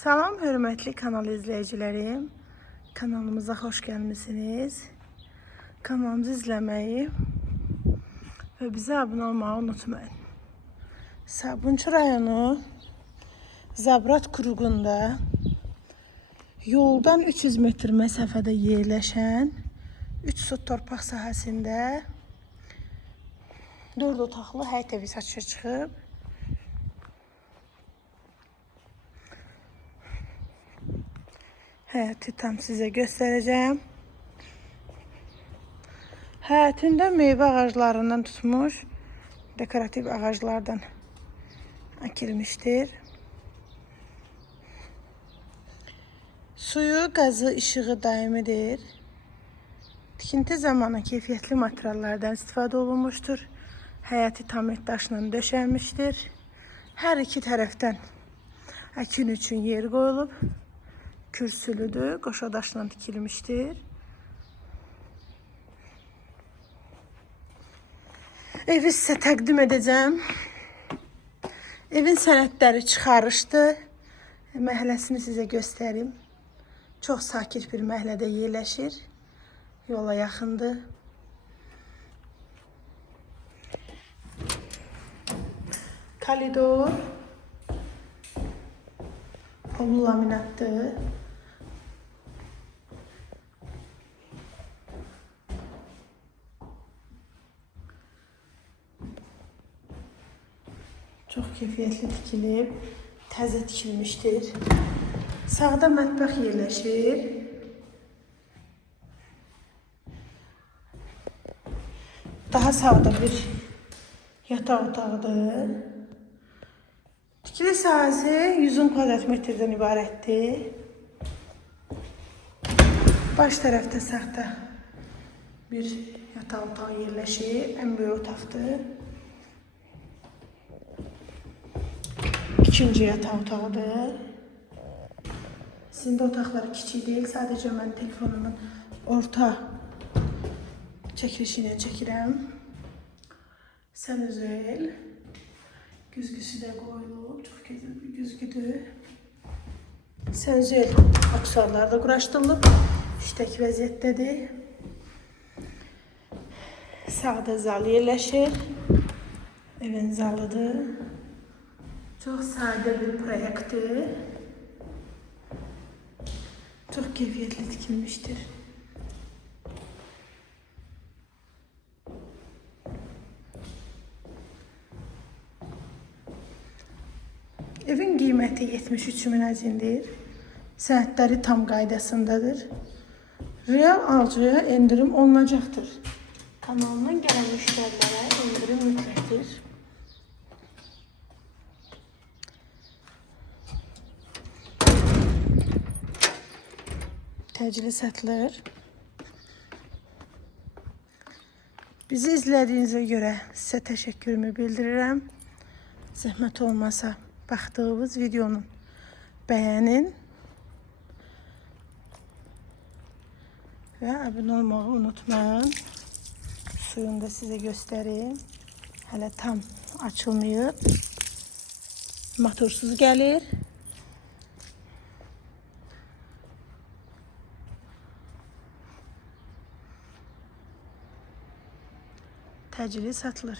Salam hörmətli kanal izləyicilərim. Kanalımıza xoş gəlmisiniz. Kanalımızı izləməyi və bizə abunə olmağı unutmayın. Sabunçu rayonu Zabrat Kuruğunda yoldan 300 metr məsafədə yerləşən 3 sot torpaq sahəsində 4 otaqlı həyət evi satışa çıxıb. Həyəti tam sizə göstərəcəm. Həyətində meyvə ağaclarından tutmuş dekorativ ağaclardan əkilmişdir. Suyu, qazı, işığı daimidir. Tikinti zamanı keyfiyyətli materiallardan istifadə olunmuşdur. Həyəti tamir daşla döşənmişdir. Hər iki tərəfdən əkin üçün yer qoyulub. Kürsülüdür, qoşa daşla tikilmişdir. Evi sizə təqdim edəcəm. Evin sənədləri çıxarışdı. Məhəlləsini sizə göstərim. Çox sakit bir məhəllədə yerləşir. Yola yaxındır. Koridor. Pamuk laminatdır. Çox keyfiyyətli tikilib, təzə tikilmişdir. Sağda mətbəx yerləşir. Daha sağda bir yataq otağıdır. Tikili sahəsi 110 kvadrat metrdən ibarətdir. Baş tərəfdə sağda bir yataq otağı yerləşir. Ən böyük otaqdır. İkinci yataq otağıdır. Sizin otaqları kiçik deyil. Sadəcə mən telefonumun orta çəkilişi ilə çəkirəm. Sanuzel. Güzgüsü də qoyulub. Çox gözəl bir güzgüdür. Sanuzel aksesuarlar da quraşdırılıb. İşdəki vəziyyətdədir. Sağda zal yerləşir. Evin zalıdır. Çox sadə bir proyektdir. Çox keyfiyyətli tikilmişdir. Evin qiyməti 73 min əcindir. Sənədləri tam qaydasındadır. Real alıcıya endirim olunacaqdır. Kanalından gələn müştərilərə endirim mütləqdir. Təcili satılır. Bizi izlədiyinizə görə sizə təşəkkürümü bildirirəm. Zəhmət olmasa baxdığınız videonun bəyənin və abunə olmağı unutmayın. Suyunu da sizə göstərim. Hələ tam açılmayıb. Motorsuz gəlir. Təcili satılır.